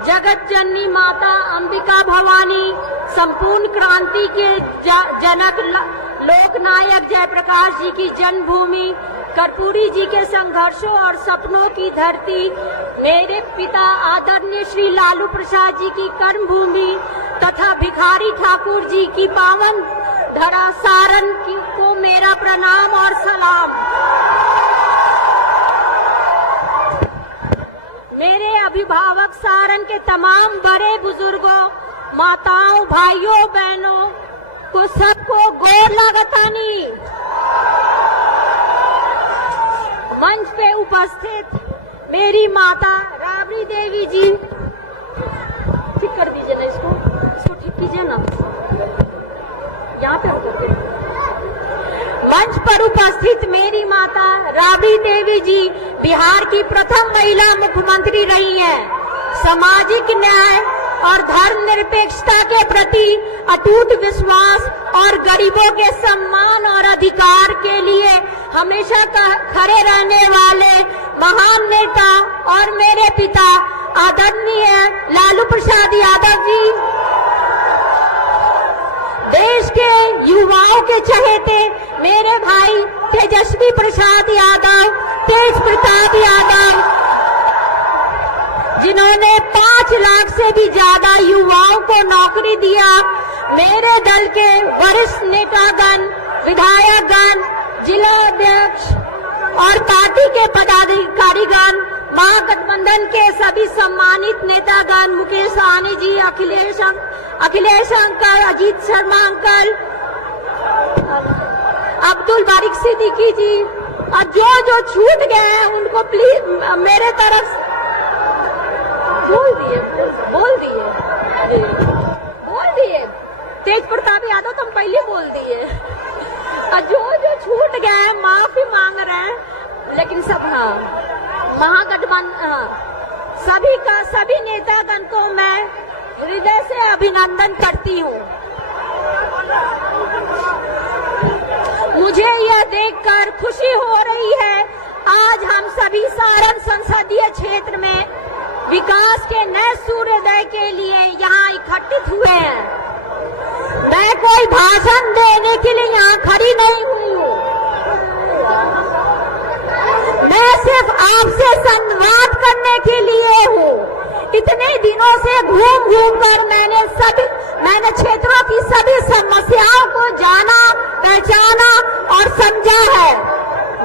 जगत जननी माता अंबिका भवानी, संपूर्ण क्रांति के जनक लोकनायक जयप्रकाश जी की जन्मभूमि, कर्पूरी जी के संघर्षों और सपनों की धरती, मेरे पिता आदरणीय श्री लालू प्रसाद जी की कर्मभूमि तथा भिखारी ठाकुर जी की पावन धरा सारण को मेरा प्रणाम और सलाम। मेरे अभिभावक सारण के तमाम बड़े बुजुर्गों, माताओं, भाइयों, बहनों को सबको गोर लागतानी। मंच पे उपस्थित मेरी माता राबड़ी देवी जी, ठीक कर दीजिए ना, इसको ठीक कीजिए ना, यहाँ पे होकर के। मंच पर उपस्थित मेरी माता राबड़ी देवी जी बिहार की प्रथम महिला मुख्यमंत्री रही हैं। सामाजिक न्याय और धर्मनिरपेक्षता के प्रति अटूट विश्वास और गरीबों के सम्मान और अधिकार के लिए हमेशा खड़े रहने वाले महान नेता और मेरे पिता आदरणीय लालू प्रसाद यादव जी, देश के युवाओं के चहेते मेरे भाई तेजस्वी प्रसाद यादव, तेज प्रताप यादव, जिन्होंने 5 लाख से भी ज्यादा युवाओं को नौकरी दिया, मेरे दल के वरिष्ठ नेतागण, विधायकगण, जिला अध्यक्ष और पार्टी के पदाधिकारीगण, महागठबंधन के सभी सम्मानित नेतागण, मुकेश सहनी जी, अखिलेश अंकल, अजीत शर्मा अंकल, अब्दुल बारिक सिद्दीकी जी, और जो छूट गए हैं उनको प्लीज मेरे तरफ बोल दिए। तेज प्रताप यादव तो हम पहले बोल दिए, और जो छूट गए हैं माफी मांग रहे हैं, लेकिन सब महागठबंधन सभी नेतागण को मैं हृदय से अभिनंदन करती हूँ। मुझे यह देखकर खुशी हो रही है, आज हम सभी सारण संसदीय क्षेत्र में विकास के नए सूर्योदय के लिए यहाँ इकट्ठित हुए हैं। मैं कोई भाषण देने के लिए यहाँ खड़ी नहीं हुई हूँ, मैं सिर्फ आपसे संवाद करने के लिए हूँ। इतने दिनों से घूम कर मैंने क्षेत्रों की सभी समस्याओं को जाना, पहचाना और समझा है।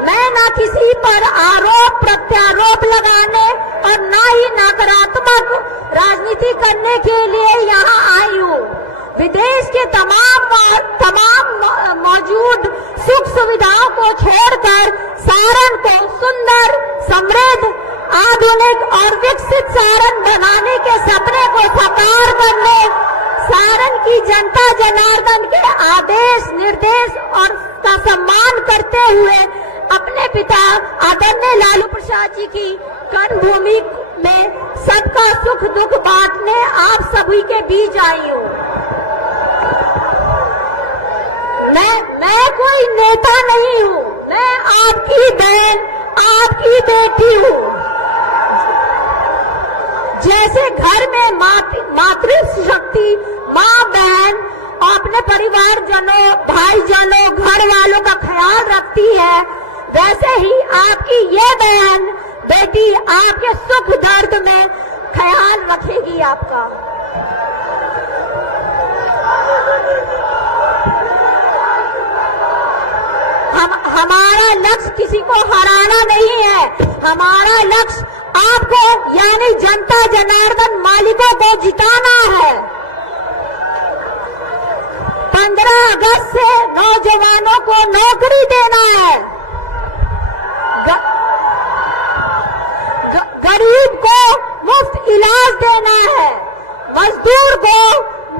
मैं न किसी पर आरोप प्रत्यारोप लगाने और न ही नकारात्मक राजनीति करने के लिए यहाँ आई हूँ। विदेश के तमाम मौजूद सुख सुविधाओं को छोड़कर सारण को सुंदर, समृद्ध, आधुनिक और विकसित सारण बनाने के सपने को साकार करने, सारण की जनता जनार्दन के आदेश निर्देश और का सम्मान करते हुए अपने पिता आदरणीय लालू प्रसाद जी की कर्मभूमि में सबका सुख दुख बांटने आप सभी के बीच आई हूँ। मैं कोई नेता नहीं हूँ, मैं आपकी बहन, आपकी बेटी हूँ। जैसे घर में मातृ शक्ति माँ बहन अपने परिवारजनों, भाईजनों, घर वालों का ख्याल रखती है, वैसे ही आपकी ये बहन बेटी आपके सुख दर्द में ख्याल रखेगी आपका। हमारा लक्ष्य किसी को हराना नहीं है, हमारा लक्ष्य आपको यानी जनता जनार्दन मालिकों को जिताना है। 15 अगस्त से नौजवानों को नौकरी देना है, गरीब को मुफ्त इलाज देना है, मजदूर को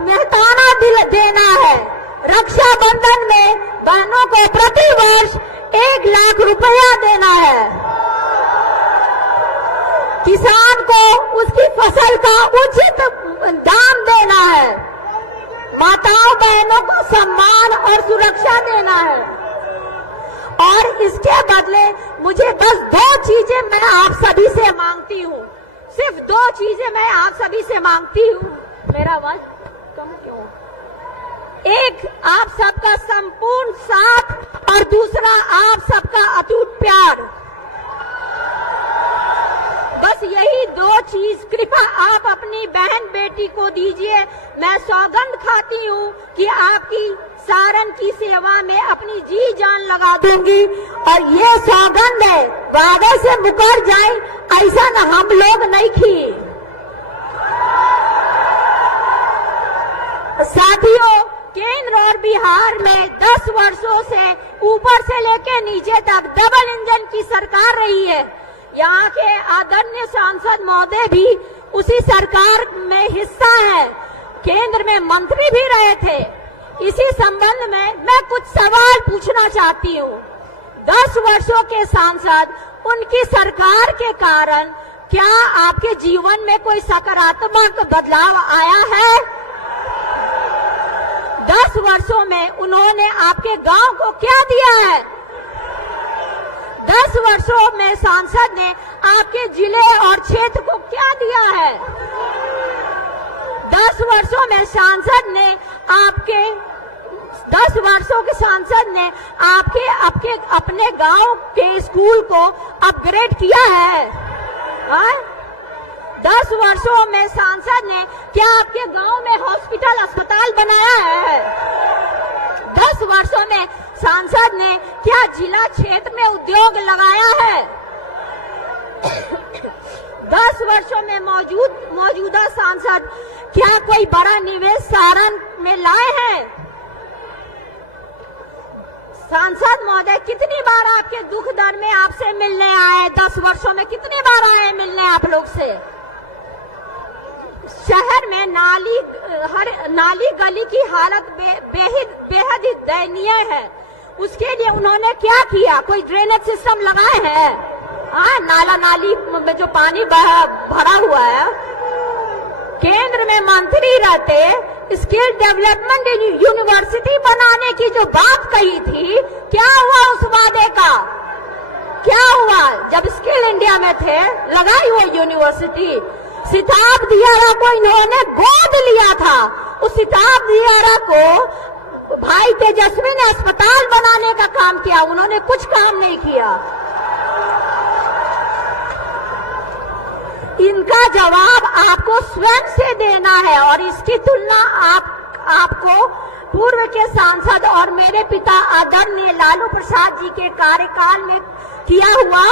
मेहताना देना है, रक्षाबंधन में बहनों को प्रति वर्ष 1 लाख रुपया देना है, किसान को उसकी फसल का उचित दाम देना है, माताओं बहनों को सम्मान और सुरक्षा देना है। और इसके बदले मुझे बस 2 चीजें मैं आप सभी से मांगती हूँ। सिर्फ 2 चीजें मैं आप सभी से मांगती हूँ। मेरा आवाज कम क्यों? एक, आप सबका संपूर्ण साथ और दूसरा आप सबका अटूट प्यार। बस यही 2 चीज कृपा आप अपनी बहन बेटी को दीजिए। मैं सौगंध खाती हूँ कि आपकी सारन की सेवा में अपनी जी जान लगा दूंगी और ये सौगंध है, वादे से मुकर जाए ऐसा न हम लोग नहीं किए। साथियों, केंद्र और बिहार में 10 वर्षों से ऊपर से लेकर नीचे तक डबल इंजन की सरकार रही है। यहाँ के आदरणीय सांसद महोदय भी उसी सरकार में हिस्सा है, केंद्र में मंत्री भी रहे थे। इसी संबंध में मैं कुछ सवाल पूछना चाहती हूँ। 10 वर्षों के सांसद, उनकी सरकार के कारण क्या आपके जीवन में कोई सकारात्मक बदलाव आया है? 10 वर्षों में उन्होंने आपके गांव को क्या दिया है? 10 वर्षों में सांसद ने आपके जिले और क्षेत्र को क्या दिया है? 10 वर्षों में सांसद ने आपके 10 वर्षों के सांसद ने आपके अपने गांव के स्कूल को अपग्रेड किया है? 10 वर्षों में सांसद ने क्या आपके गांव में हॉस्पिटल अस्पताल बनाया है? 10 वर्षों में सांसद ने क्या जिला क्षेत्र में उद्योग लगाया है? 10 वर्षों में मौजूदा सांसद क्या कोई बड़ा निवेश सारण में लाए हैं? सांसद महोदय कितनी बार आपके दुख दर्द में आपसे मिलने आए? 10 वर्षों में कितनी बार आए मिलने आप लोग से? शहर में नाली गली की हालत बेहद दयनीय है। उसके लिए उन्होंने क्या किया? कोई ड्रेनेज सिस्टम लगाए हैं? नाला नाली में जो पानी भरा हुआ है। केंद्र में मंत्री रहते स्किल डेवलपमेंट यूनिवर्सिटी बनाने की जो बात कही थी, क्या हुआ उस वादे का? क्या हुआ? जब स्किल इंडिया में थे लगाई वो यूनिवर्सिटी। सिताब दियारा को इन्होंने गोद लिया था। उस सिताब दियारा को भाई तेजस्वी ने अस्पताल बनाने का काम किया, उन्होंने कुछ काम नहीं किया। इनका जवाब आपको स्वयं से देना है और इसकी तुलना आपको पूर्व के सांसद और मेरे पिता आदरणीय लालू प्रसाद जी के कार्यकाल में किया हुआ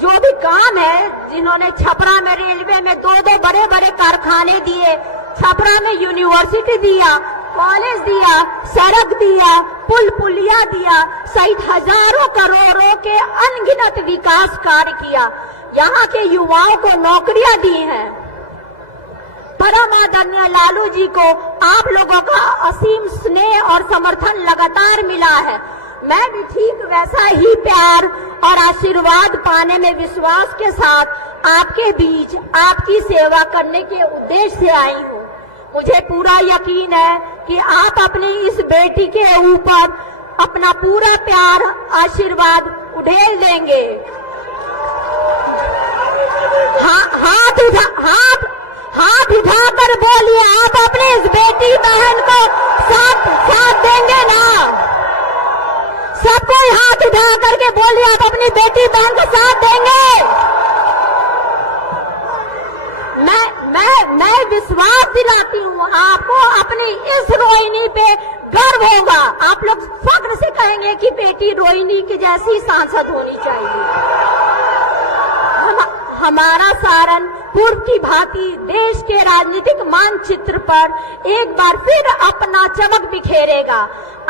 जो भी काम है, जिन्होंने छपरा में रेलवे में 2 बड़े बड़े कारखाने दिए, छपरा में यूनिवर्सिटी दिया, कॉलेज दिया, सड़क दिया, पुल पुलिया दिया, सहित हजारों करोड़ों के अनगिनत विकास कार्य किया, यहाँ के युवाओं को नौकरियां दी हैं। परम आदरणीय लालू जी को आप लोगों का असीम स्नेह और समर्थन लगातार मिला है। मैं भी ठीक वैसा ही प्यार और आशीर्वाद पाने में विश्वास के साथ आपके बीच आपकी सेवा करने के उद्देश्य से आई हूँ। मुझे पूरा यकीन है कि आप अपनी इस बेटी के ऊपर अपना पूरा प्यार आशीर्वाद उड़ेल देंगे। हाथ उठाकर बोलिए, आप अपनी इस बेटी बहन को साथ देंगे ना? सबको हाथ उठा करके बोलिए, आप अपनी बेटी बहन को साथ देंगे? मैं विश्वास दिलाती हूँ आपको, अपनी इस रोहिणी पे गर्व होगा। आप लोग फख्र से कहेंगे कि बेटी रोहिणी की जैसी सांसद होनी चाहिए। हमारा सारण पूर्व की भांति देश के राजनीतिक मानचित्र पर एक बार फिर अपना चमक बिखेरेगा।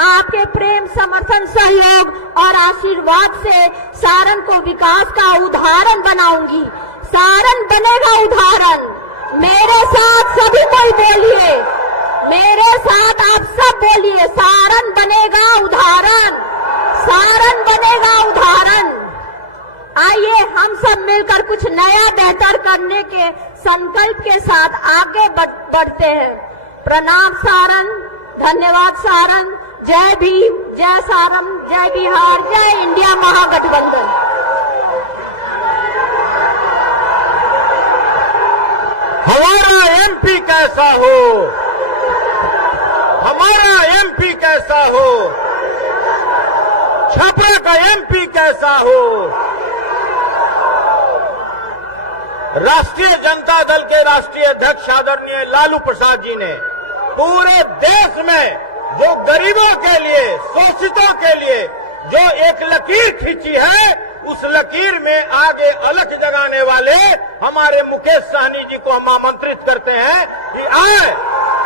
आपके प्रेम, समर्थन, सहयोग और आशीर्वाद से सारण को विकास का उदाहरण बनाऊंगी। सारण बनेगा उदाहरण। मेरे साथ सभी कोई बोलिए, मेरे साथ आप सब बोलिए, सारण बनेगा उदाहरण, सारण बनेगा उदाहरण। आइए हम सब मिलकर कुछ नया बेहतर करने के संकल्प के साथ आगे बढ़ते हैं। प्रणाम सारण, धन्यवाद सारण, जय भीम, जय सारण, जय बिहार, जय इंडिया महागठबंधन। हमारा एमपी कैसा हो, हमारा एमपी कैसा हो, छपरा का एमपी कैसा हो। राष्ट्रीय जनता दल के राष्ट्रीय अध्यक्ष आदरणीय लालू प्रसाद जी ने पूरे देश में जो गरीबों के लिए, शोषितों के लिए जो एक लकीर खींची है, उस लकीर में आगे अलख जगाने वाले हमारे मुकेश सहनी जी को हम आमंत्रित करते हैं कि आए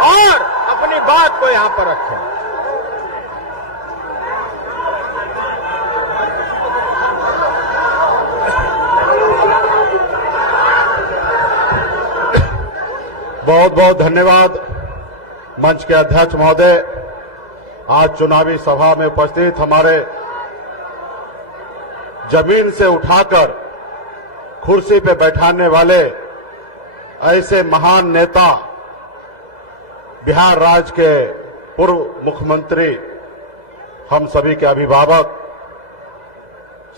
और अपनी बात को यहां पर रखें। बहुत बहुत धन्यवाद मंच के अध्यक्ष महोदय। आज चुनावी सभा में उपस्थित हमारे जमीन से उठाकर कुर्सी पे बैठाने वाले ऐसे महान नेता, बिहार राज्य के पूर्व मुख्यमंत्री, हम सभी के अभिभावक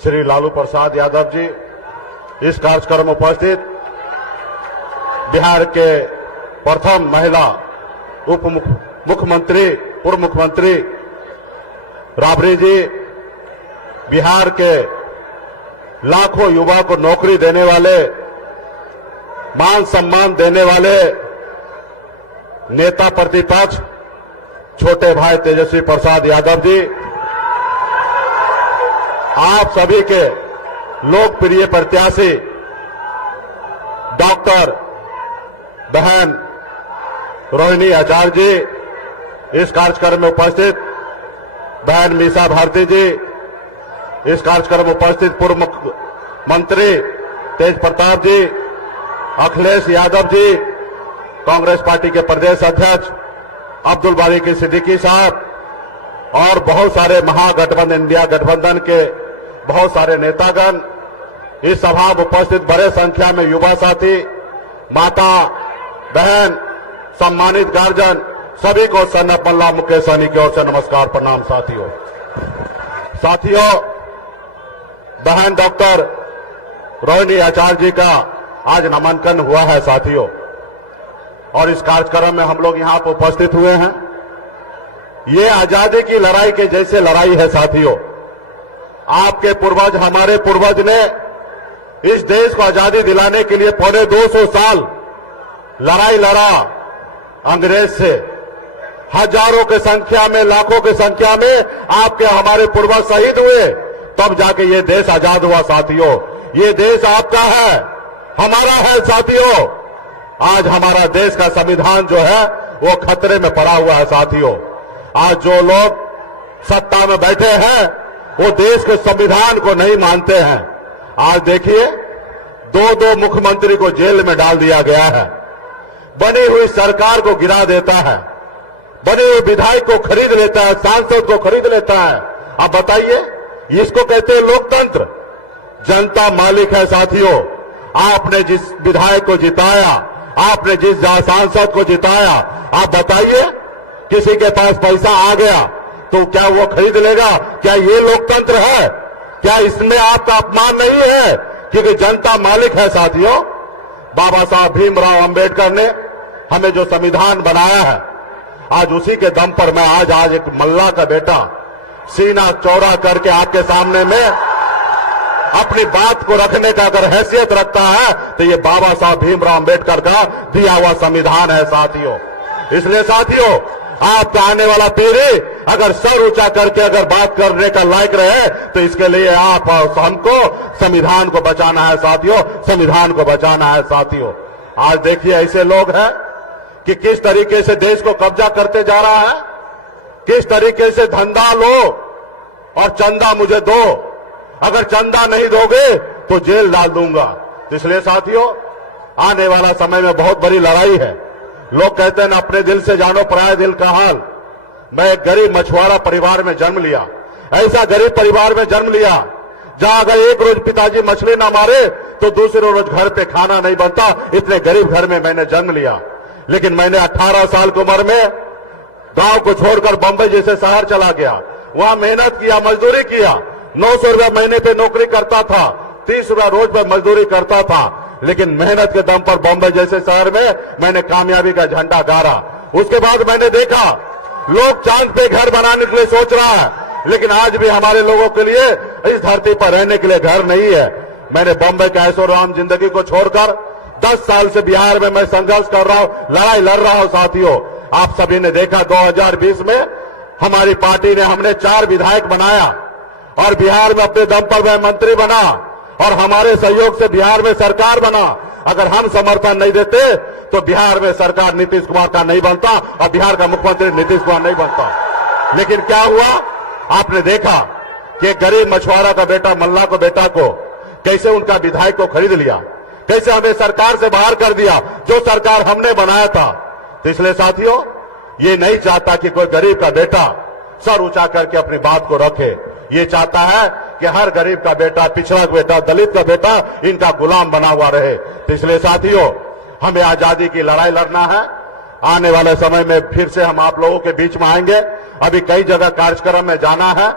श्री लालू प्रसाद यादव जी, इस कार्यक्रम में उपस्थित बिहार के प्रथम महिला उप मुख्यमंत्री, पूर्व मुख्यमंत्री राबड़ी जी, बिहार के लाखों युवा को नौकरी देने वाले, मान सम्मान देने वाले नेता प्रतिपक्ष छोटे भाई तेजस्वी प्रसाद यादव जी, आप सभी के लोकप्रिय प्रत्याशी डॉक्टर बहन रोहिणी आचार्य जी, इस कार्यक्रम में उपस्थित बहन मीसा भारती जी, इस कार्यक्रम में उपस्थित पूर्व मुख्यमंत्री तेज प्रताप जी, अखिलेश यादव जी, कांग्रेस पार्टी के प्रदेश अध्यक्ष अब्दुल बारी की सिद्दीकी साहब और बहुत सारे महागठबंधन, इंडिया गठबंधन के बहुत सारे नेतागण, इस सभा में उपस्थित बड़े संख्या में युवा साथी, माता बहन, सम्मानित गार्जियन, सभी को सन्नत मल्ला मुकेश सहनी की ओर से नमस्कार, प्रणाम। साथियों, बहन डॉक्टर रोहिणी आचार्य जी का आज नामांकन हुआ है साथियों, और इस कार्यक्रम में हम लोग यहां पर उपस्थित हुए हैं। ये आजादी की लड़ाई के जैसे लड़ाई है साथियों। आपके पूर्वज, हमारे पूर्वज ने इस देश को आजादी दिलाने के लिए पौने 200 साल लड़ाई लड़ा अंग्रेज से। हजारों की संख्या में, लाखों की संख्या में आपके हमारे पूर्वज शहीद हुए, तब जाके ये देश आजाद हुआ साथियों। ये देश आपका है, हमारा है साथियों। आज हमारा देश का संविधान जो है वो खतरे में पड़ा हुआ है साथियों। आज जो लोग सत्ता में बैठे हैं वो देश के संविधान को नहीं मानते हैं। आज देखिए, दो मुख्यमंत्री को जेल में डाल दिया गया है, बनी हुई सरकार को गिरा देता है, बने हुए विधायक को खरीद लेता है, सांसद को खरीद लेता है। अब बताइए, इसको कहते हैं लोकतंत्र। जनता मालिक है साथियों। आपने जिस विधायक को जिताया, आपने जिस सांसद को जिताया, आप बताइए, किसी के पास पैसा आ गया तो क्या वो खरीद लेगा? क्या ये लोकतंत्र है? क्या इसमें आपका अपमान नहीं है? क्योंकि जनता मालिक है साथियों। बाबा साहब भीमराव अंबेडकर ने हमें जो संविधान बनाया है, आज उसी के दम पर मैं आज एक मल्ला का बेटा सीना चौड़ा करके आपके सामने में अपनी बात को रखने का अगर हैसियत रखता है तो ये बाबा साहब भीमराव अंबेडकर का दिया हुआ संविधान है साथियों। इसलिए साथियों, आपका आने वाला पीढ़ी अगर सर ऊंचा करके अगर बात करने का लायक रहे तो इसके लिए आप हमको संविधान को बचाना है साथियों, संविधान को बचाना है साथियों। आज देखिए, ऐसे लोग हैं कि किस तरीके से देश को कब्जा करते जा रहा है, किस तरीके से धंधा लो और चंदा मुझे दो, अगर चंदा नहीं दोगे तो जेल डाल दूंगा। इसलिए साथियों, आने वाला समय में बहुत बड़ी लड़ाई है। लोग कहते हैं ना, अपने दिल से जानो पराये दिल का हाल। मैं एक गरीब मछुआरा परिवार में जन्म लिया, ऐसा गरीब परिवार में जन्म लिया जहां अगर एक रोज पिताजी मछली ना मारे तो दूसरे रोज घर पे खाना नहीं बनता। इतने गरीब घर में मैंने जन्म लिया, लेकिन मैंने 18 साल की उम्र में गांव को छोड़कर बंबई जैसे शहर चला गया, वहां मेहनत किया, मजदूरी किया। 900 रुपया महीने पे नौकरी करता था, 30 रुपया रोज पे मजदूरी करता था, लेकिन मेहनत के दम पर बॉम्बे जैसे शहर में मैंने कामयाबी का झंडा गाड़ा। उसके बाद मैंने देखा लोग चांद पे घर बनाने के लिए सोच रहा है, लेकिन आज भी हमारे लोगों के लिए इस धरती पर रहने के लिए घर नहीं है। मैंने बॉम्बे के ऐशो-आराम जिंदगी को छोड़कर 10 साल से बिहार में मैं संघर्ष कर रहा हूं, लड़ाई लड़ रहा हूं। साथियों, आप सभी ने देखा 2020 में हमारी पार्टी ने हमने 4 विधायक बनाया और बिहार में अपने दम पर मैं मंत्री बना और हमारे सहयोग से बिहार में सरकार बना। अगर हम समर्थन नहीं देते तो बिहार में सरकार नीतीश कुमार का नहीं बनता और बिहार का मुख्यमंत्री नीतीश कुमार नहीं बनता। लेकिन क्या हुआ, आपने देखा कि गरीब मछुआरा का बेटा मल्ला को बेटा को कैसे उनका विधायक को खरीद लिया, कैसे हमें सरकार से बाहर कर दिया जो सरकार हमने बनाया था। तो इसलिए साथियों, ये नहीं चाहता कि कोई गरीब का बेटा सर ऊंचा करके अपनी बात को रखे। ये चाहता है कि हर गरीब का बेटा, पिछड़ा बेटा, दलित का बेटा इनका गुलाम बना हुआ रहे। तो इसलिए साथियों, हमें आजादी की लड़ाई लड़ना है। आने वाले समय में फिर से हम आप लोगों के बीच में आएंगे। अभी कई जगह कार्यक्रम में जाना है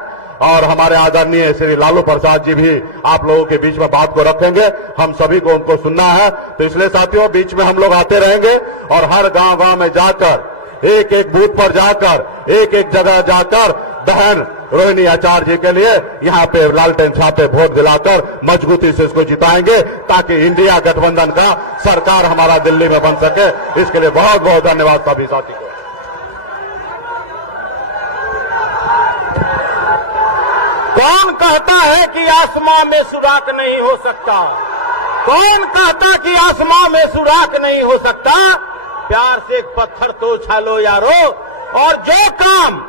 और हमारे आदरणीय श्री लालू प्रसाद जी भी आप लोगों के बीच में बात को रखेंगे। हम सभी को उनको सुनना है। तो इसलिए साथियों, बीच में हम लोग आते रहेंगे और हर गांव-गांव में जाकर, एक एक बूथ पर जाकर, एक एक जगह जाकर बहन रोहिणी आचार्य जी के लिए यहाँ पे लालटेन छापे वोट दिलाकर मजबूती से इसको जिताएंगे ताकि इंडिया गठबंधन का सरकार हमारा दिल्ली में बन सके। इसके लिए बहुत बहुत धन्यवाद सभी साथी को। कौन कहता है कि आसमां में सुराख नहीं हो सकता? कौन कहता कि आसमां में सुराख नहीं हो सकता? प्यार से एक पत्थर तो उछालो यारो। और जो काम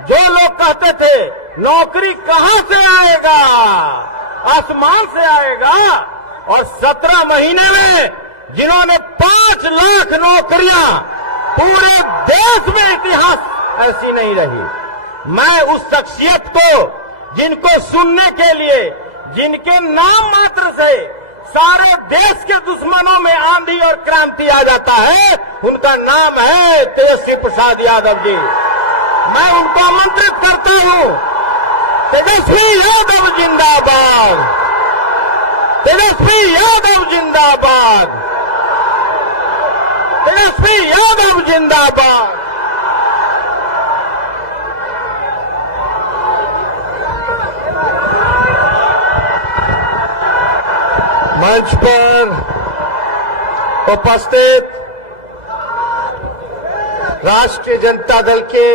जो लोग कहते थे नौकरी कहां से आएगा, आसमान से आएगा, और 17 महीने में जिन्होंने 5 लाख नौकरियां, पूरे देश में इतिहास ऐसी नहीं रही। मैं उस शख्सियत को, जिनको सुनने के लिए, जिनके नाम मात्र से सारे देश के दुश्मनों में आंधी और क्रांति आ जाता है, उनका नाम है तेजस्वी प्रसाद यादव जी। मैं उनको आमंत्रित करता हूं, तेजस्वी यादव जिंदाबाद, तेजस्वी यादव जिंदाबाद, तेजस्वी यादव जिंदाबाद। मंच पर उपस्थित राष्ट्रीय जनता दल के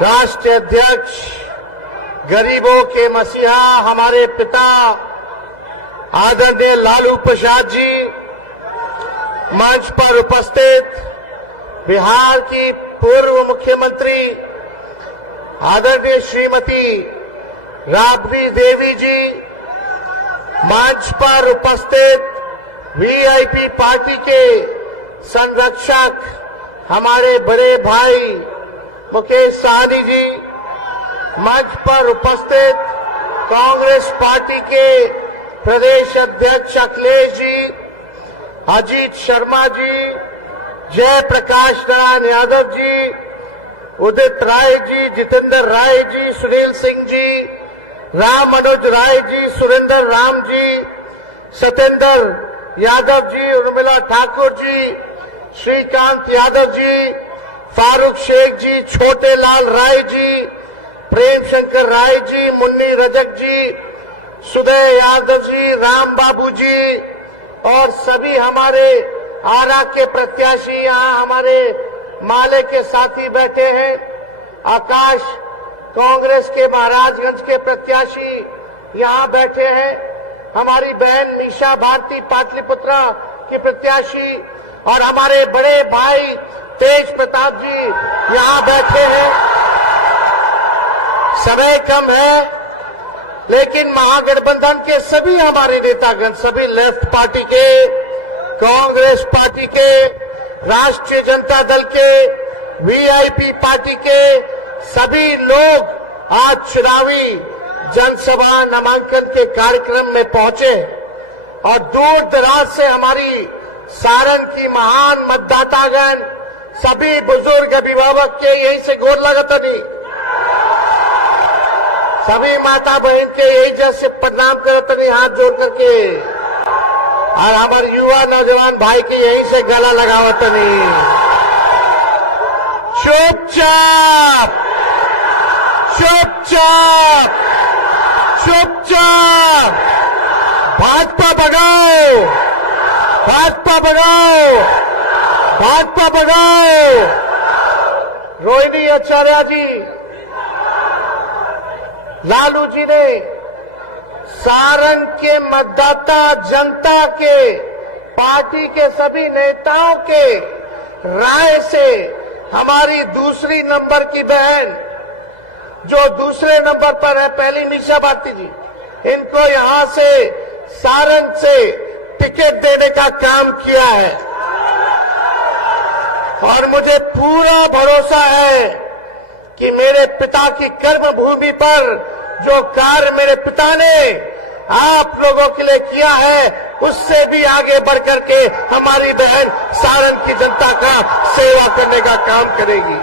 राष्ट्रीय अध्यक्ष, गरीबों के मसीहा हमारे पिता आदरणीय लालू प्रसाद जी, मंच पर उपस्थित बिहार की पूर्व मुख्यमंत्री आदरणीय श्रीमती राबड़ी देवी जी, मंच पर उपस्थित वीआईपी पार्टी के संरक्षक हमारे बड़े भाई मुकेश सहनी जी, मंच पर उपस्थित कांग्रेस पार्टी के प्रदेश अध्यक्ष अखिलेश जी, अजीत शर्मा जी, जयप्रकाश नारायण यादव जी, उदित राय जी, जितेंद्र राय जी, सुनील सिंह जी, राम मनोज राय जी, सुरेंद्र राम जी, सत्येंद्र यादव जी, उर्मिला ठाकुर जी, श्रीकांत यादव जी, फारूक शेख जी, छोटे लाल राय जी, प्रेम शंकर राय जी, मुन्नी रजक जी, सुदय यादव जी, राम बाबू जी और सभी हमारे आरा के प्रत्याशी यहाँ हमारे माले के साथी बैठे हैं। आकाश कांग्रेस के महाराजगंज के प्रत्याशी यहाँ बैठे हैं। हमारी बहन मीशा भारती पाटलिपुत्रा की प्रत्याशी और हमारे बड़े भाई तेज प्रताप जी यहाँ बैठे हैं। समय कम है, लेकिन महागठबंधन के सभी हमारे नेतागण, सभी लेफ्ट पार्टी के, कांग्रेस पार्टी के, राष्ट्रीय जनता दल के, वीआईपी पार्टी के सभी लोग आज चुनावी जनसभा नामांकन के कार्यक्रम में पहुंचे और दूर दराज से हमारी सारण की महान मतदातागण, सभी बुजुर्ग अभिभावक के यही से गोर लगता नहीं, सभी माता बहन के यही जैसे प्रणाम करते नहीं, हाथ जोड़ करके और हमारे युवा नौजवान भाई की यहीं से गला लगावत नहीं। चुपचाप चुपचाप चुपचाप भाजपा भगाओ, भाजपा भगाओ, भाजपा भगाओ। रोहिणी आचार्य जी, लालू जी ने सारण के मतदाता जनता के, पार्टी के सभी नेताओं के राय से हमारी दूसरी नंबर की बहन, जो दूसरे नंबर पर है, पहली मीसा भारती जी, इनको यहां से सारण से टिकट देने का काम किया है। और मुझे पूरा भरोसा है कि मेरे पिता की कर्म भूमि पर जो कार्य मेरे पिता ने आप लोगों के लिए किया है, उससे भी आगे बढ़कर के हमारी बहन सारण की जनता का सेवा करने का काम करेगी।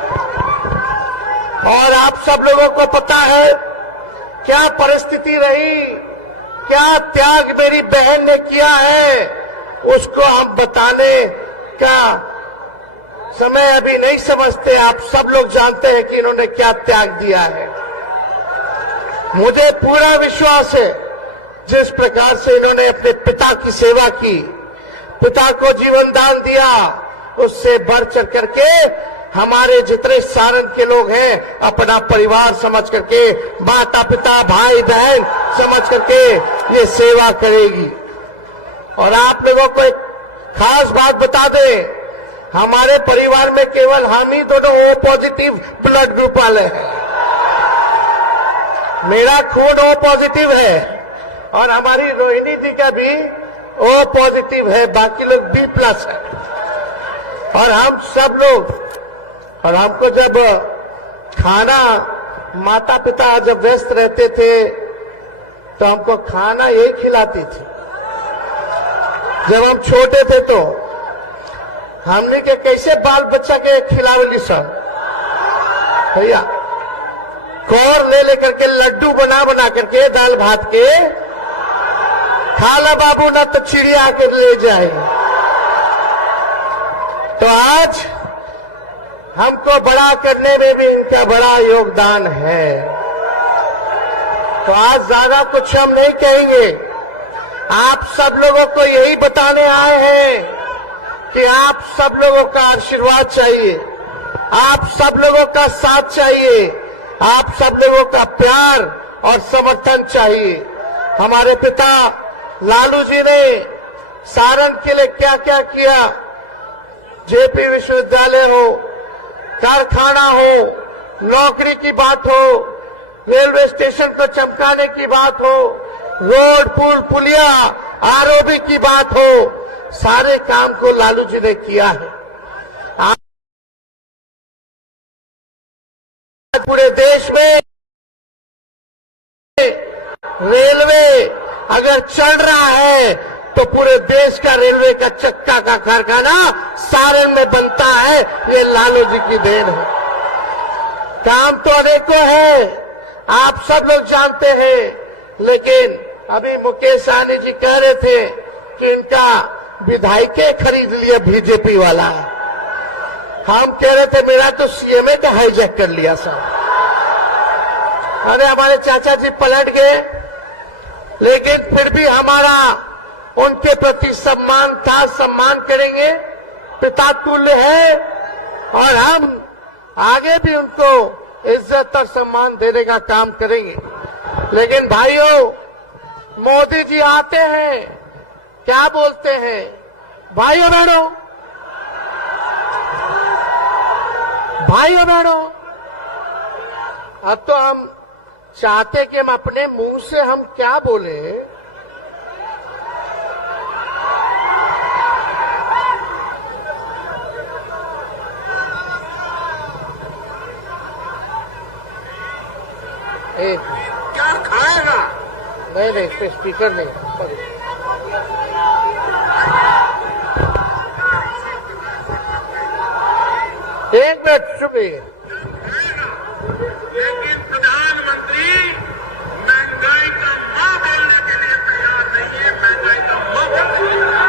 और आप सब लोगों को पता है क्या परिस्थिति रही, क्या त्याग मेरी बहन ने किया है, उसको हम बताने का समय अभी नहीं समझते। आप सब लोग जानते हैं कि इन्होंने क्या त्याग दिया है। मुझे पूरा विश्वास है जिस प्रकार से इन्होंने अपने पिता की सेवा की, पिता को जीवन दान दिया, उससे बढ़ चढ़ करके हमारे जितने सारण के लोग हैं अपना परिवार समझ करके, माता पिता भाई बहन समझ करके ये सेवा करेगी। और आप लोगों को एक खास बात बता दें, हमारे परिवार में केवल हम ही दोनों ओ पॉजिटिव ब्लड ग्रुप वाले हैं। मेरा खून ओ पॉजिटिव है और हमारी रोहिणी जी का भी ओ पॉजिटिव है, बाकी लोग बी प्लस है। और हम सब लोग, और हमको जब खाना, माता पिता जब व्यस्त रहते थे तो हमको खाना यही खिलाती थी। जब हम छोटे थे तो हमने के कैसे बाल बच्चा के खिलावली सब भैया, कौर ले लेकर के लड्डू बना बना करके दाल भात के, खाला बाबू ना तो चिड़िया के ले जाए। तो आज हमको बड़ा करने में भी इनका बड़ा योगदान है। तो आज ज्यादा कुछ हम नहीं कहेंगे, आप सब लोगों को यही बताने आए हैं कि आप सब लोगों का आशीर्वाद चाहिए, आप सब लोगों का साथ चाहिए, आप सब लोगों का प्यार और समर्थन चाहिए। हमारे पिता लालू जी ने सारण के लिए क्या क्या किया, जेपी विश्वविद्यालय हो, कारखाना हो, नौकरी की बात हो, रेलवे स्टेशन को चमकाने की बात हो, रोड पुल पुलिया आरओबी की बात हो, सारे काम को लालू जी ने किया है। आज पूरे देश में रेलवे अगर चल रहा है तो पूरे देश का रेलवे का चक्का का कारखाना सारण में बनता है, ये लालू जी की देन है। काम तो अनेकों है, आप सब लोग जानते हैं, लेकिन अभी मुकेश सहनी जी कह रहे थे कि इनका विधायके खरीद लिया बीजेपी वाला। हम कह रहे थे मेरा तो सीएमए का हाईजैक कर लिया सब। अरे हमारे चाचा जी पलट गए, लेकिन फिर भी हमारा उनके प्रति सम्मान था, सम्मान करेंगे, पिता तुल्य है और हम आगे भी उनको इज्जत और सम्मान देने का काम करेंगे। लेकिन भाइयों, मोदी जी आते हैं, क्या बोलते हैं, भाइयों बहनों, भाइयों बहनों, अब तो हम चाहते कि हम अपने मुंह से हम क्या बोले, क्या खाएगा? नहीं इस पे स्पीकर नहीं। एक मिनट चुप रहिए। लेकिन प्रधानमंत्री महंगाई का मां बोलने के लिए तैयार नहीं है, महंगाई का मां बोलने के लिए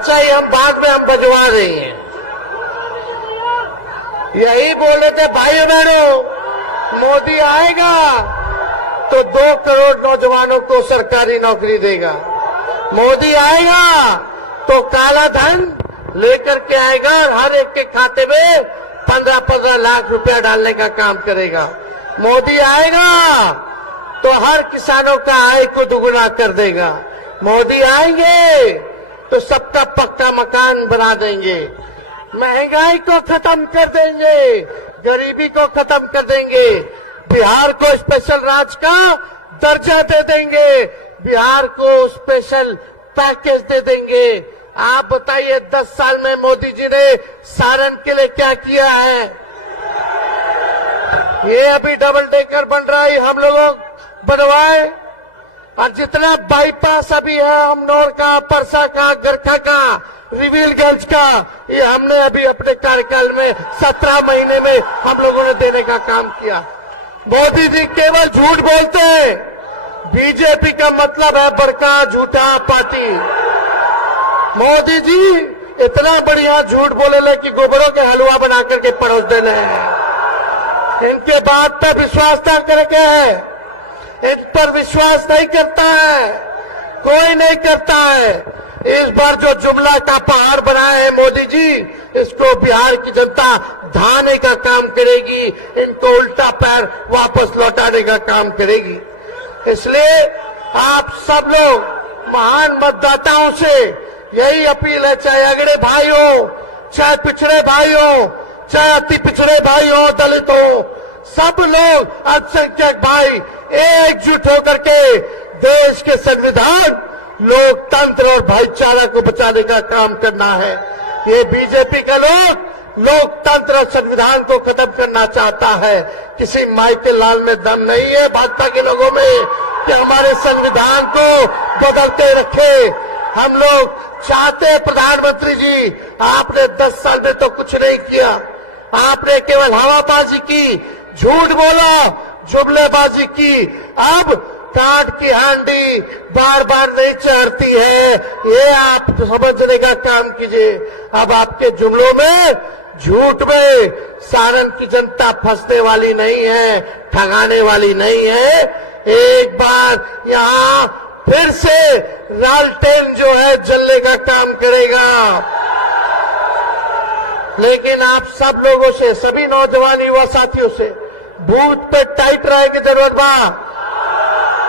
अच्छा, ये हम बाद में हम भिजवा रही हैं। यही बोले थे भाइयों बहनों, मोदी आएगा तो 2 करोड़ नौजवानों को सरकारी नौकरी देगा। मोदी आएगा तो काला धन लेकर के आएगा और हर एक के खाते में 15-15 लाख रुपया डालने का काम करेगा। मोदी आएगा तो हर किसानों का आय को दुगुना कर देगा। मोदी आएंगे तो सबका पक्का मकान बना देंगे, महंगाई को खत्म कर देंगे, गरीबी को खत्म कर देंगे, बिहार को स्पेशल राज्य का दर्जा दे देंगे, बिहार को स्पेशल पैकेज दे देंगे। आप बताइए 10 साल में मोदी जी ने सारण के लिए क्या किया है? ये अभी डबल डेकर बन रहा है, हम लोगों बनवाए। और जितना बाईपास अभी है अमनौर का, परसा का, गरखा का, रिवीलगंज का, ये हमने अभी अपने कार्यकाल में 17 महीने में हम लोगों ने देने का काम किया। मोदी जी केवल झूठ बोलते हैं। बीजेपी का मतलब है बड़का झूठा पार्टी। मोदी जी इतना बढ़िया झूठ बोले कि गोबरों के हलवा बना करके परोस देने हैं। इनके बात पर विश्वास न करके है, इन पर विश्वास नहीं करता है, कोई नहीं करता है। इस बार जो जुमला का पहाड़ बनाए हैं मोदी जी, इसको बिहार की जनता ढाने का काम करेगी, इनको उल्टा पैर वापस लौटाने का काम करेगी। इसलिए आप सब लोग महान मतदाताओं से यही अपील है, चाहे अगड़े भाई हो, चाहे पिछड़े भाई हो, चाहे अति पिछड़े भाई हो, दलित हो, सब लोग अल्पसंख्यक भाई एकजुट होकर के देश के संविधान, लोकतंत्र और भाईचारा को बचाने का काम करना है। ये बीजेपी का लोकतंत्र और संविधान को खत्म करना चाहता है। किसी माइकल लाल में दम नहीं है भाजपा के लोगों में कि हमारे संविधान को बदलते रखे। हम लोग चाहते हैं प्रधानमंत्री जी, आपने 10 साल में तो कुछ नहीं किया, आपने केवल हवाबाजी की, झूठ बोला, जुमलेबाजी की। अब काट की हांडी बार बार नहीं चढ़ती है, ये आप समझने का काम कीजिए। अब आपके जुमलों में, झूठ में सारण की जनता फंसने वाली नहीं है, ठगाने वाली नहीं है। एक बार यहाँ फिर से लालटेन जो है जलने का काम करेगा। लेकिन आप सब लोगों से, सभी नौजवान युवा साथियों से बूथ पे टाइट रहने की जरूरत बा।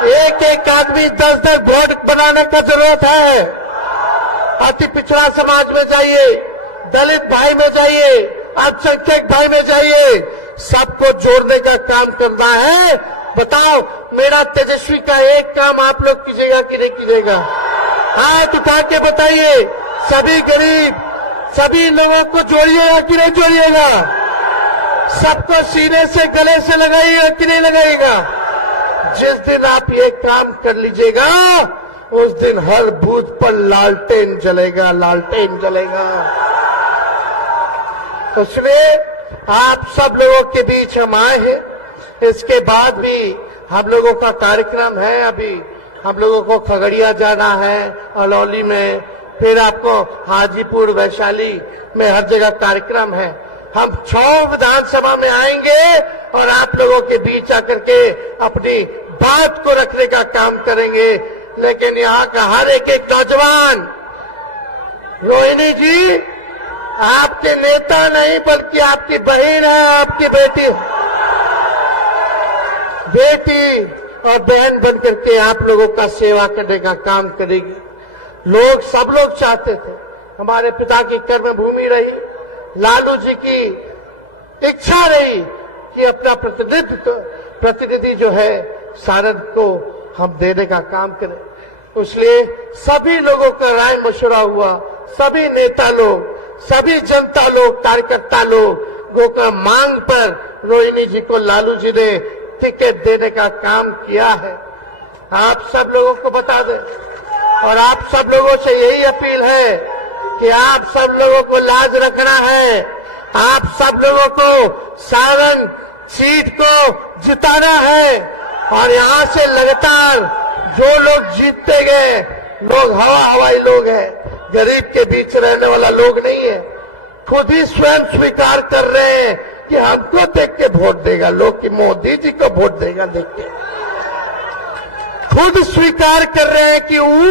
एक एक आदमी 10-10 वोट बनाने का जरूरत है। अति पिछड़ा समाज में जाइए, दलित भाई में जाइए, अल्पसंख्यक भाई में जाइए, सबको जोड़ने का काम करना है। बताओ, मेरा तेजस्वी का एक काम आप लोग कीजिएगा कि नहीं कीजिएगा? हाथ उठा के बताइए। सभी गरीब, सभी लोगों को जोड़िएगा कि नहीं जोड़िएगा? सबको सीने से, गले से लगाइएगा कि नहीं लगाइएगा? जिस दिन आप ये काम कर लीजिएगा, उस दिन हर बूथ पर लालटेन जलेगा, लालटेन जलेगा। इसलिए आप सब लोगों के बीच हम आए हैं। इसके बाद भी हम लोगों का कार्यक्रम है। अभी हम लोगों को खगड़िया जाना है, अलौली में, फिर आपको हाजीपुर, वैशाली में हर जगह कार्यक्रम है। हम 6 विधानसभा में आएंगे और आप लोगों के बीच आकर के अपनी बात को रखने का काम करेंगे। लेकिन यहाँ का हर एक नौजवान, रोहिणी जी आपके नेता नहीं बल्कि आपकी बहन है, आपकी बेटी और बहन बन करके आप लोगों का सेवा करने का काम करेगी। सब लोग चाहते थे, हमारे पिता की कर्मभूमि रही, लालू जी की इच्छा रही कि अपना प्रतिनिधि जो है सारण को हम देने का काम करें। इसलिए सभी लोगों का राय मशवरा हुआ, सभी नेता लोग, सभी जनता लोग, कार्यकर्ता लोगों का मांग पर रोहिणी जी को लालू जी ने टिकट देने का काम किया है। आप सब लोगों को बता दें और आप सब लोगों से यही अपील है कि आप सब लोगों को लाज रखना है। आप सब लोगों को सारण सीट को जिताना है और यहाँ से लगातार जो लोग जीतते गए, लोग हवाई लोग हैं, गरीब के बीच रहने वाला लोग नहीं है। खुद ही स्वयं स्वीकार कर रहे हैं कि हमको देख के वोट देगा लोग, कि मोदी जी को वोट देगा देख के। खुद स्वीकार कर रहे हैं कि वो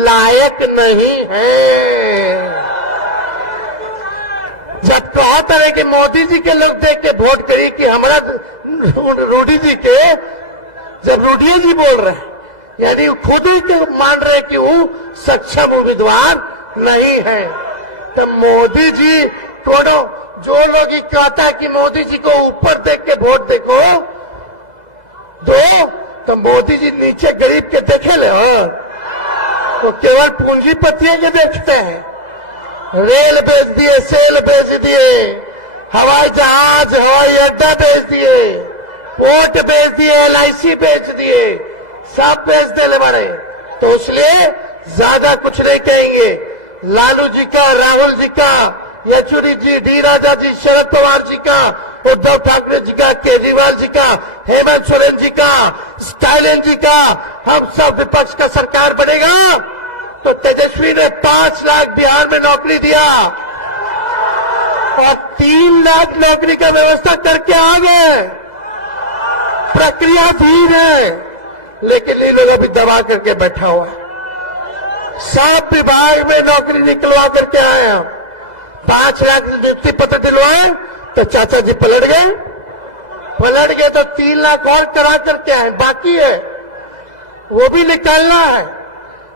लायक नहीं है। जब कहता है कि मोदी जी के लोग देख के वोट करी, कि हमारा रूडी जी के, जब रूडी जी बोल रहे हैं यानी खुद ही के मान रहे कि वो सक्षम उम्मीदवार नहीं है। तो मोदी जी को जो लोग ही कहता है कि मोदी जी को ऊपर देख के वोट देखो दो, तो मोदी जी नीचे गरीब के देखे ले, वो केवल पूंजीपतियों के देखते हैं। रेल बेच दिए, सेल बेच दिए, हवाई जहाज हवाई अड्डा बेच दिए, पोर्ट बेच दिए, LIC बेच दिए, सब बेच देने बड़े। तो इसलिए ज्यादा कुछ नहीं कहेंगे। लालू जी का, राहुल जी का, येचुरी जी, डी राजा जी, शरद पवार जी का, उद्धव ठाकरे जी का, केजरीवाल जी का, हेमंत सोरेन जी का, स्टालिन जी का, हम सब विपक्ष का सरकार बनेगा तो तेजस्वी ने 5 लाख बिहार में नौकरी दिया और 3 लाख नौकरी का व्यवस्था करके आ गए। प्रक्रिया धीर है, लेकिन इन लोगों भी दबा करके बैठा हुआ है। सब विभाग में नौकरी निकलवा करके आए हम। 5 लाख नियुक्ति पत्र दिलवाए तो चाचा जी पलट गए तो 3 लाख और करा करके आए, बाकी है वो भी निकालना है।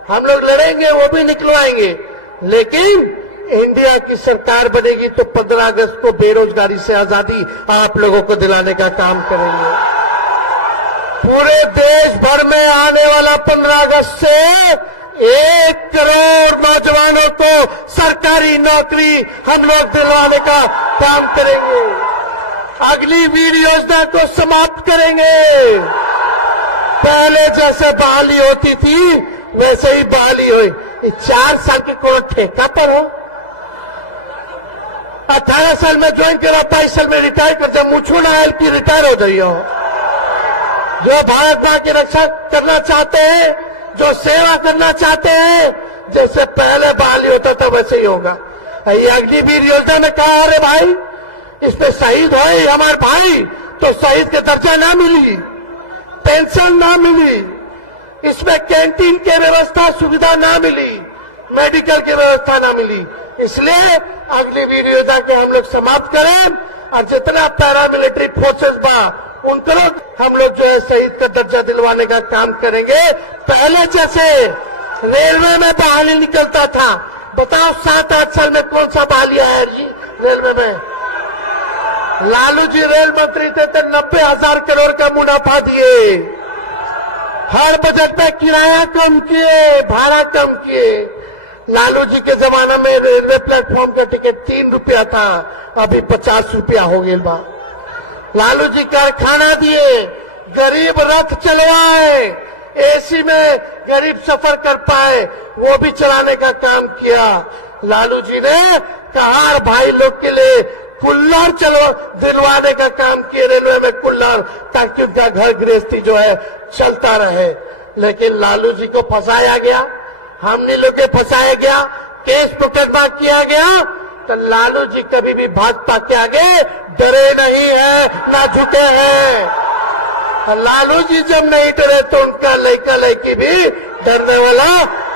हम लोग लड़ेंगे, वो भी निकलवाएंगे। लेकिन इंडिया की सरकार बनेगी तो 15 अगस्त को बेरोजगारी से आजादी आप लोगों को दिलाने का काम करेंगे। पूरे देश भर में आने वाला 15 अगस्त से 1 करोड़ नौजवानों को सरकारी नौकरी हम लोग दिलवाने का काम करेंगे। अग्निवीर योजना को समाप्त करेंगे। पहले जैसे बहाली होती थी वैसे ही बहाली हुई। 4 साल के कोई ठेका पर हो, 18 साल में ज्वाइन करा, 22 साल में रिटायर कर, जब मुझो ना आयल की रिटायर हो जाइए हो। जो भारत मां की रक्षा करना चाहते हैं, जो सेवा करना चाहते हैं, जैसे पहले बहाली होता था वैसे ही होगा। ये अग्निवीर योजना में कहा, अरे भाई इसमें शहीद है हमारे भाई, तो शहीद के दर्जा ना मिली, पेंशन ना मिली, इसमें कैंटीन की व्यवस्था सुविधा ना मिली, मेडिकल की व्यवस्था ना मिली। इसलिए अग्निवीर योजना के हम लोग समाप्त करें और जितना पैरामिलिट्री फोर्सेस बा उनको हम लोग जो है शहीद का दर्जा दिलवाने का काम करेंगे। पहले जैसे रेलवे में बहाली निकलता था, बताओ 7-8 साल में कौन सा बहाली आया जी रेलवे में? लालू जी रेल मंत्री थे तो 90,000 करोड़ का मुनाफा दिए। हर बजट में किराया कम किए, भाड़ा कम किए। लालू जी के जमाना में रेलवे प्लेटफॉर्म का टिकट 3 रुपया था, अभी 50 रुपया हो गया बा। लालू जी कारखाना दिए, गरीब रथ चलवाए, एसी में गरीब सफर कर पाए, वो भी चलाने का काम किया। लालू जी ने कहार भाई लोग के लिए कुल्लर दिलवाने का काम किए, रेलवे में कुल्लर, ताकि उनका घर गृहस्थी जो है चलता रहे। लेकिन लालू जी को फंसाया गया, हमने लोग के फंसाया गया, केस मुकदमा किया गया। तो लालू जी कभी भी भाजपा के आगे डरे नहीं है, ना झुके हैं। लालू जी जब नहीं डरे तो उनका लड़का लड़की भी डरने वाला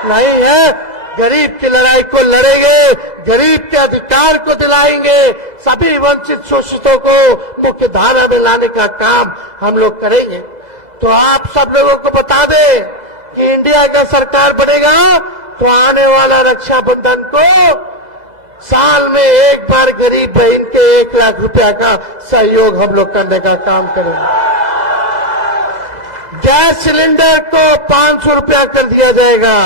नहीं है। गरीब की लड़ाई को लड़ेंगे, गरीब के अधिकार को दिलाएंगे, सभी वंचित शोषितों को मुख्य धारा में लाने का काम हम लोग करेंगे। तो आप सब लोगों को बता दें कि इंडिया का सरकार बनेगा तो आने वाला रक्षाबंधन को साल में एक बार गरीब बहन के 1 लाख रुपया का सहयोग हम लोग करने का काम करेंगे। गैस सिलेंडर को 500 रुपया कर दिया जाएगा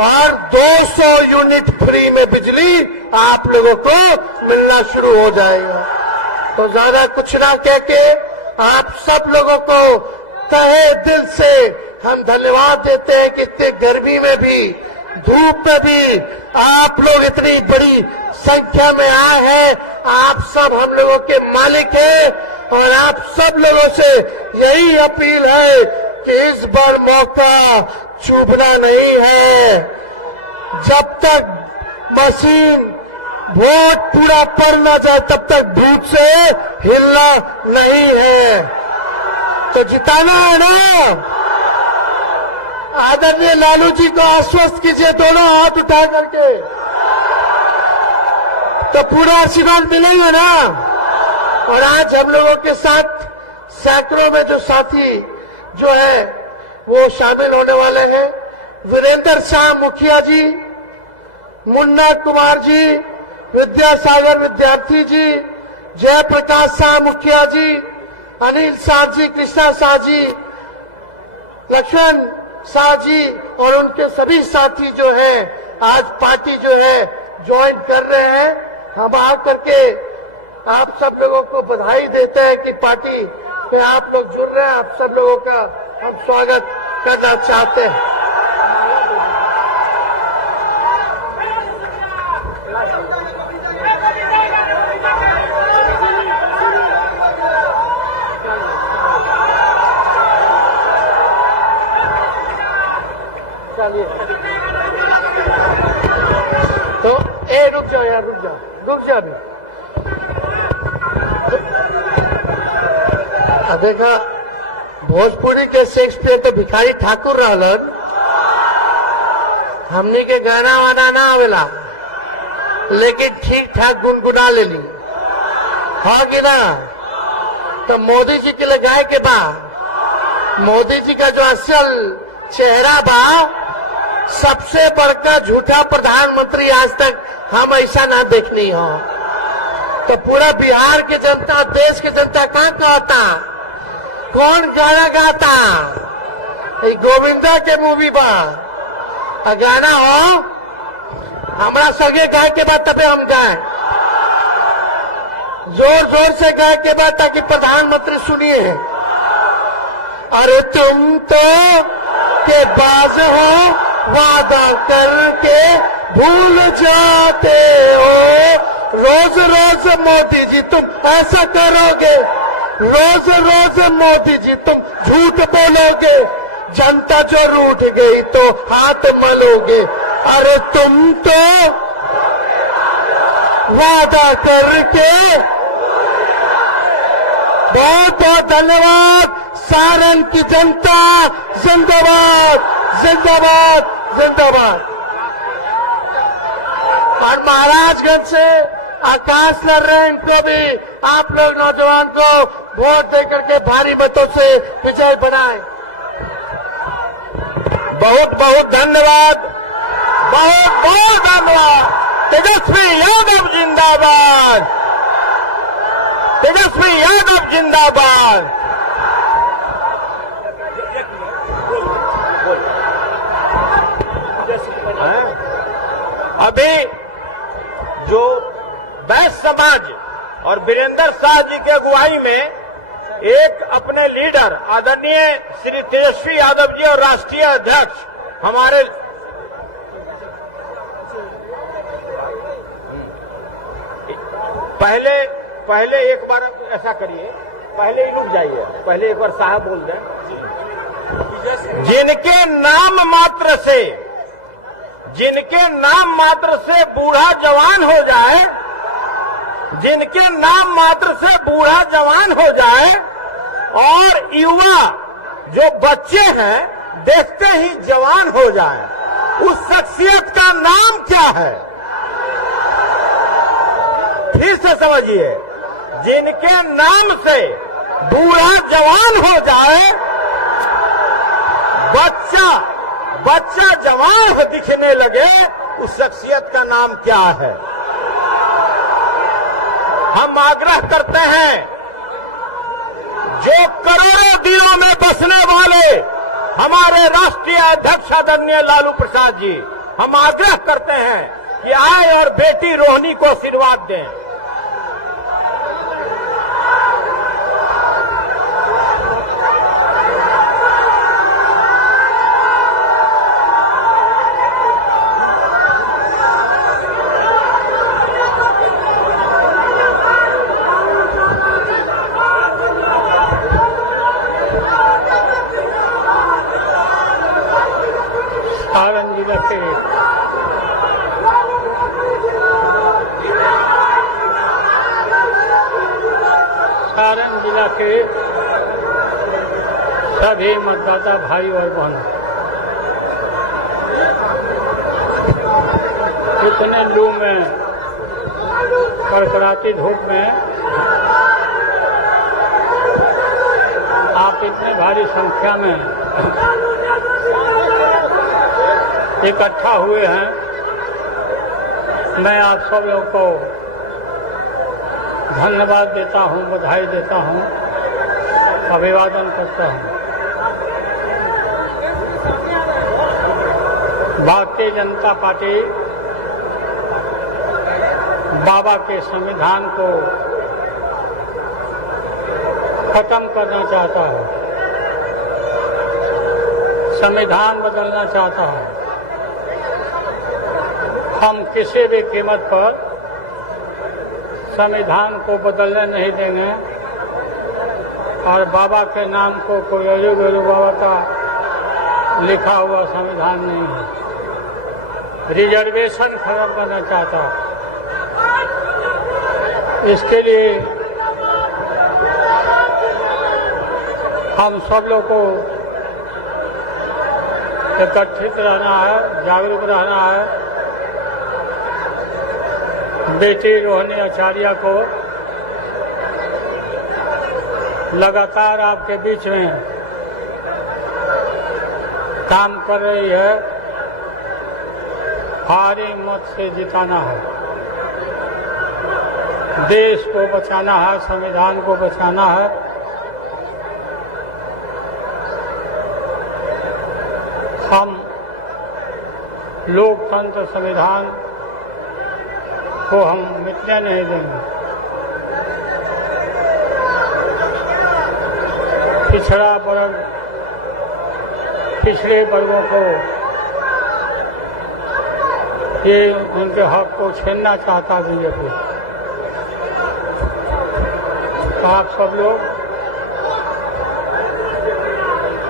और 200 यूनिट फ्री में बिजली आप लोगों को मिलना शुरू हो जाएगा। तो ज्यादा कुछ ना कह के आप सब लोगों को तहे दिल से हम धन्यवाद देते हैं कि इतने गर्मी में भी, धूप में भी आप लोग इतनी बड़ी संख्या में आए हैं। आप सब हम लोगों के मालिक हैं और आप सब लोगों से यही अपील है कि इस बार मौका चूकना नहीं है। जब तक मशीन वोट पूरा पड़ न जाए तब तक दूध से हिलना नहीं है। तो जिताना है ना। आदरणीय लालू जी को आश्वस्त कीजिए दोनों हाथ उठा करके, तो पूरा आशीर्वाद मिलेगा ना। और आज हम लोगों के साथ सैकड़ों में जो साथी जो है वो शामिल होने वाले हैं। वीरेंद्र शाह मुखिया जी, मुन्ना कुमार जी, विद्यासागर विद्यार्थी जी, जयप्रकाश शाह मुखिया जी, अनिल शाह जी, कृष्णा शाह जी, लक्ष्मण शाह जी और उनके सभी साथी जो हैं आज पार्टी जो है ज्वाइन कर रहे हैं। हम आकर के आप सब लोगों को बधाई देते हैं कि पार्टी में आप लोग जुड़ रहे हैं। आप सब लोगों का हम स्वागत करना चाहते हैं। तो रुक जाओ यार, रुक जाओ अभी। देखा भोजपुरी के शेक्सपियर तो भिखारी ठाकुर रहलन, हमनी के गाना वाना ना आवेला, लेकिन ठीक ठाक गुनगुना लेली, हाँ कि ना। तो मोदी जी के लिए गाय के बा, मोदी जी का जो असल चेहरा बा, सबसे बड़का झूठा प्रधानमंत्री आज तक हम ऐसा ना देखनी हो। तो पूरा बिहार की जनता, देश की जनता कहाँ कहता, कौन गाना गाता, गोविंदा के मूवी बा गाना हो, हमारा सगे गाय के बाद तबे हम गाए, जोर जोर से गाय के बाद ताकि प्रधानमंत्री सुनिए। अरे तुम तो के बाज हो, वादा करके भूल जाते हो, रोज रोज मोदी जी तुम ऐसा करोगे, रोज रोज मोदी जी तुम झूठ बोलोगे, जनता जो रूठ गई तो हाथ मलोगे। अरे तुम तो वादा करके। बहुत बहुत धन्यवाद। सारण की जनता जिंदाबाद, जिंदाबाद, जिंदाबाद। और महाराजगंज से आकाश लड़ रहे हैं, इनको भी आप लोग नौजवान को वोट देकर के भारी मतों से विजय बनाएं। बहुत बहुत धन्यवाद, बहुत बहुत धन्यवाद। तेजस्वी यादव जिंदाबाद, तेजस्वी यादव जिंदाबाद। अभी जो बैस समाज और वीरेंद्र शाह जी के अगुवाई में एक अपने लीडर आदरणीय श्री तेजस्वी यादव जी और राष्ट्रीय अध्यक्ष हमारे पहले एक बार ऐसा करिए, पहले ही रुक जाइए, पहले एक बार साहब बोल दें। जिनके नाम मात्र से बूढ़ा जवान हो जाए, जिनके नाम मात्र से बूढ़ा जवान हो जाए और युवा जो बच्चे हैं देखते ही जवान हो जाए, उस शख्सियत का नाम क्या है? फिर से समझिए, जिनके नाम से बूढ़ा जवान हो जाए, बच्चा जवान दिखने लगे, उस शख्सियत का नाम क्या है? हम आग्रह करते हैं, जो करोड़ों दिलों में बसने वाले हमारे राष्ट्रीय अध्यक्ष आदरणीय लालू प्रसाद जी, हम आग्रह करते हैं कि आए और बेटी रोहिणी को आशीर्वाद दें। आनंद जी रखे सारण जिला के सभी मतदाता भाई और बहनों, इतने लू में, कड़कड़ाती धूप में आप इतने भारी संख्या में इकट्ठा हुए हैं। मैं आप सब लोगों को धन्यवाद देता हूं, बधाई देता हूं, अभिवादन करता हूं। भारतीय जनता पार्टी बाबा के संविधान को खत्म करना चाहता है, संविधान बदलना चाहता है। हम किसी भी कीमत पर संविधान को बदलने नहीं देंगे और बाबा के नाम को कोई अजू बाबा का लिखा हुआ संविधान नहीं है। रिजर्वेशन खत्म करना चाहता है। इसके लिए हम सब लोग को एकत्रित रहना है, जागरूक रहना है। बेटी रोहिणी आचार्य को लगातार आपके बीच में काम कर रही है, भारी मत से जिताना है, देश को बचाना है, संविधान को बचाना है। हम लोकतंत्र संविधान को हम मिटने नहीं देंगे। पिछड़ा वर्ग, पिछड़े वर्गों को ये उनके हक को छीनना चाहता बीजेपी। आप सब लोग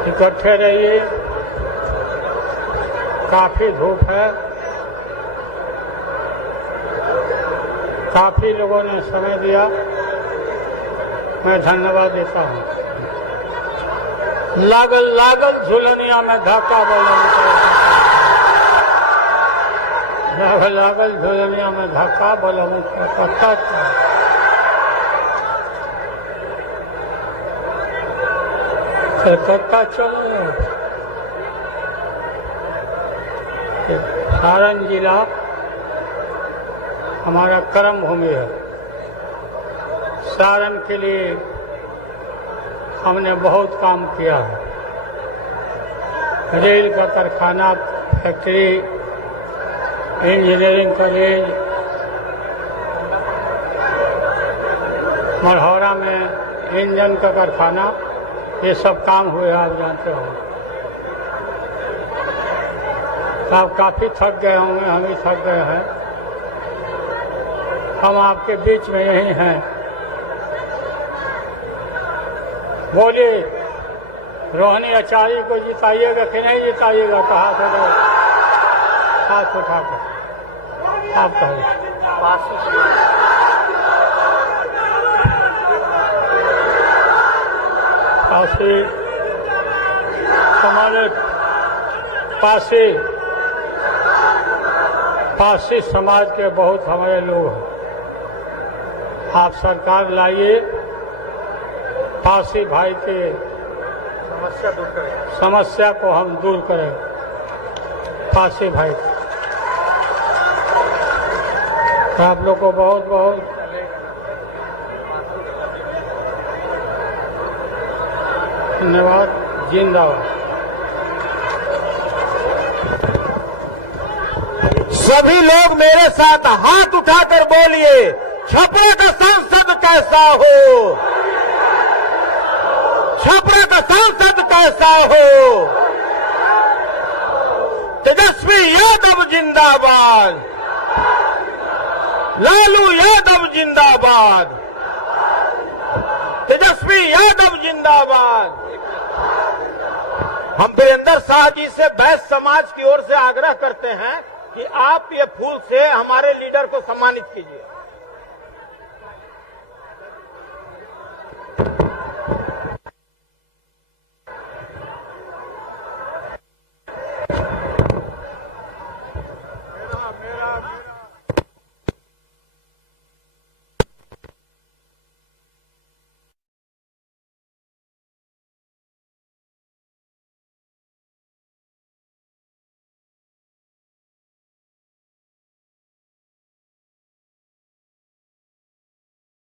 इकट्ठे रहिए। काफी धूप है, काफी लोगों ने समय दिया, मैं धन्यवाद देता हूँ। लागल लागल झुलनिया में धक्का बलम, लागल लागल झुलनिया में धक्का बलम पत्ता कलकत्ता चलो। सारण जिला हमारा कर्म भूमि है। सारण के लिए हमने बहुत काम किया है। रेल का कारखाना, फैक्ट्री, इंजीनियरिंग कॉलेज, मढ़ौरा में इंजन का कारखाना, ये सब काम हुए, आप जानते हो। आप काफी थक गए होंगे, हम भी थक गए हैं। हम आपके बीच में यही हैं। बोलिए, रोहिणी आचार्य को जिताइएगा कि नहीं जिताइएगा? कहा था हाथ उठाकर आप कहिए। काशी हमारे पासी समाज के बहुत हमारे लोग हैं। आप सरकार लाइए, पासी भाई के समस्या को हम दूर करें। पासी भाई, आप लोग को बहुत बहुत धन्यवाद। जिंदाबाद। सभी लोग मेरे साथ हाथ उठाकर बोलिए, छपरा का सांसद कैसा हो, छपरा का सांसद कैसा हो। तेजस्वी यादव जिंदाबाद, लालू यादव जिंदाबाद, तेजस्वी यादव जिंदाबाद। हम वीरेंद्र शाह जी से बैस समाज की ओर से आग्रह करते हैं कि आप ये फूल से हमारे लीडर को सम्मानित कीजिए।